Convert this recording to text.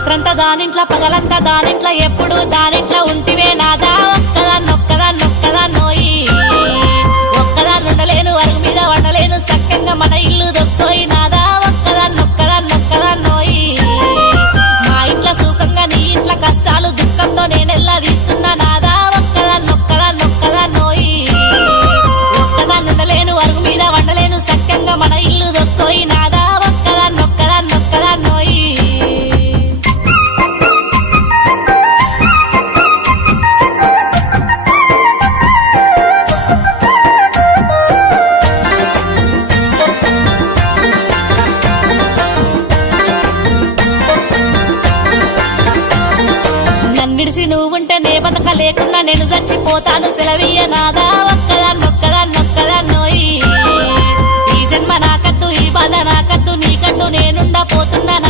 రాత్రంతా దానింట్లో పగలంతా దానింట్లో ఎప్పుడు దానింట్లో ఉంటివే నాదా ఒక్కదాన్నొక్కదాన్నోయి ఒక్కదాన్నుండలేను అరుగు మీద వండలేను చక్కంగా మన ఇల్లు దొక్కోయి నాదా ఒక్కదాన్నొక్కదాన్నోయి మా ఇంట్లో సుఖంగా నీ ఇంట్లో కష్టాలు దుఃఖంతో నేనెల్లా తీస్తున్నా నాదా ఒక్కదాన్నొక్కదాన్నోయి ఒక్కదాన్నుండలేను అరుగు మీద వండలేను చక్కంగా మన ఇల్లు దొక్కోయి నాదా ఒక్కదాన్నొక్కదాన్నోయి నన్నిడిసి నువ్వుంటే నే బతక లేకున్నా నేను చచ్చిపోతాను సెలవీయ నాదా ఒక్కదాన్నొక్కదాన్నోయి ఈ జన్మ నాకద్దు ఈ బాధ నాకద్దు నీకద్దు నేనుండా పోతున్నా